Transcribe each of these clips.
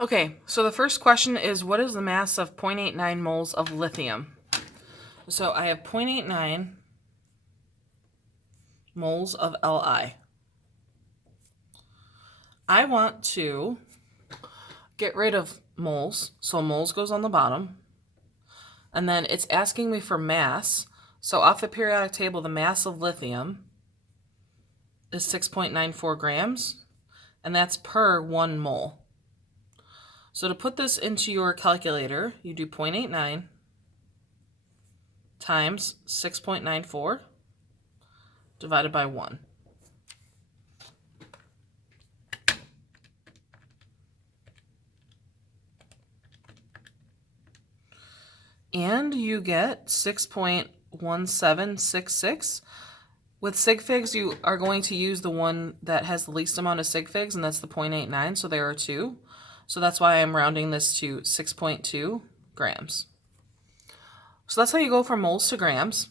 Okay, so the first question is, what is the mass of 0.89 moles of lithium? So I have 0.89 moles of Li. I want to get rid of moles, so moles goes on the bottom. And then it's asking me for mass. So off the periodic table, the mass of lithium is 6.94 grams, and that's per 1 mole. So to put this into your calculator, you do 0.89 times 6.94 divided by 1. And you get 6.1766. With sig figs, you are going to use the one that has the least amount of sig figs, and that's the 0.89, so there are 2. So that's why I'm rounding this to 6.2 grams. So that's how you go from moles to grams.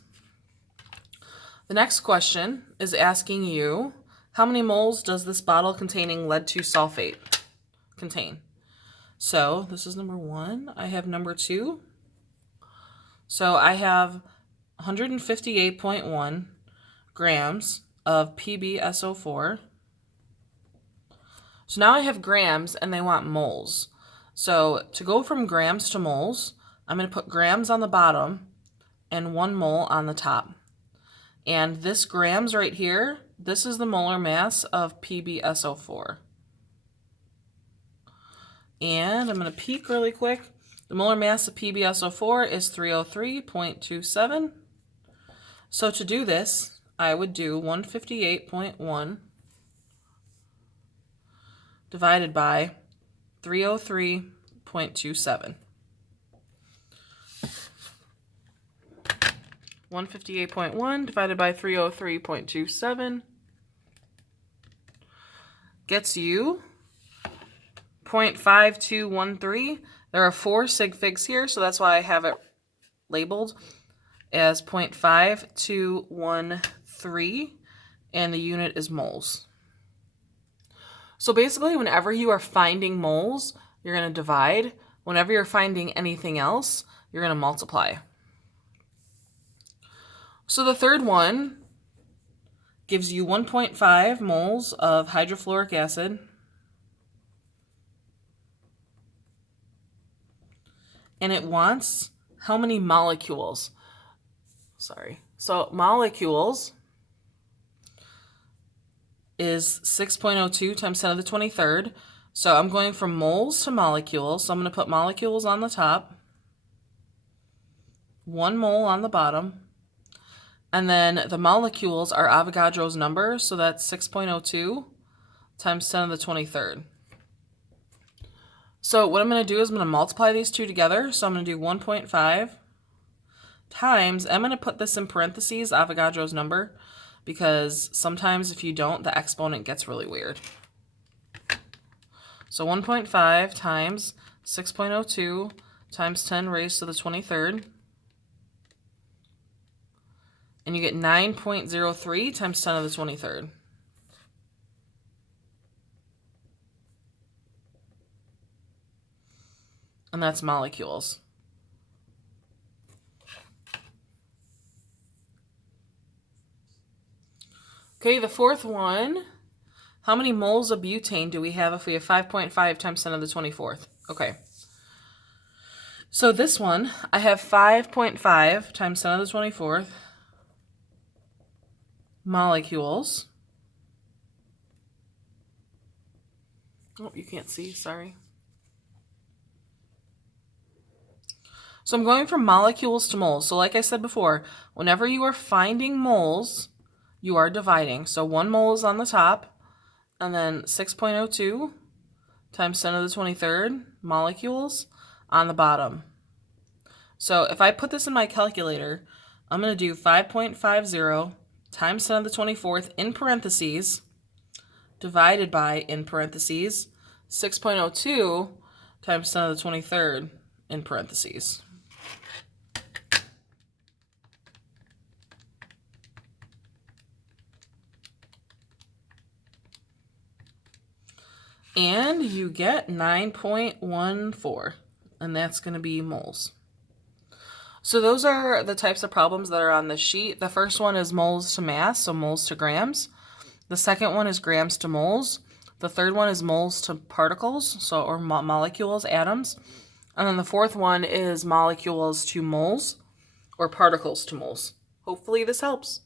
The next question is asking you, how many moles does this bottle containing lead 2 sulfate contain? So this is number 1. I have number 2. So I have 158.1 grams of PbSO4. So now I have grams and they want moles. So to go from grams to moles, I'm going to put grams on the bottom and 1 mole on the top. And this grams right here, this is the molar mass of PbSO4. And I'm going to peek really quick. The molar mass of PbSO4 is 303.27. So to do this, I would do 158.1 divided by 303.27. 158.1 divided by 303.27 gets you 0.5213. There are 4 sig figs here, so that's why I have it labeled as 0.5213, and the unit is moles. So basically, whenever you are finding moles, you're going to divide. Whenever you're finding anything else, you're going to multiply. So the third one gives you 1.5 moles of hydrofluoric acid. And it wants how many molecules? So molecules is 6.02 times 10 to the 23rd. So I'm going from moles to molecules. So I'm going to put molecules on the top, 1 mole on the bottom, and then the molecules are Avogadro's number. So that's 6.02 times 10 to the 23rd. So what I'm going to do is I'm going to multiply these two together. So I'm going to do 1.5 times, I'm going to put this in parentheses, Avogadro's number, because sometimes if you don't, the exponent gets really weird. So 1.5 times 6.02 times 10 raised to the 23rd. And you get 9.03 times 10 to the 23rd. And that's molecules. Okay, the fourth one. How many moles of butane do we have if we have 5.5 times 10 to the 24th? Okay. So this one, I have 5.5 times 10 to the 24th molecules. Oh, you can't see, sorry. So I'm going from molecules to moles. So like I said before, whenever you are finding moles, you are dividing. So 1 mole is on the top, and then 6.02 times 10 to the 23rd molecules on the bottom. So if I put this in my calculator, I'm going to do 5.50 times 10 to the 24th in parentheses, divided by, in parentheses, 6.02 times 10 to the 23rd in parentheses. And you get 9.14, and that's going to be moles. So those are the types of problems that are on the sheet. The first one is moles to mass, so moles to grams. The second one is grams to moles. The third one is moles to particles, or molecules, atoms. And then the fourth one is molecules to moles, or particles to moles. Hopefully this helps.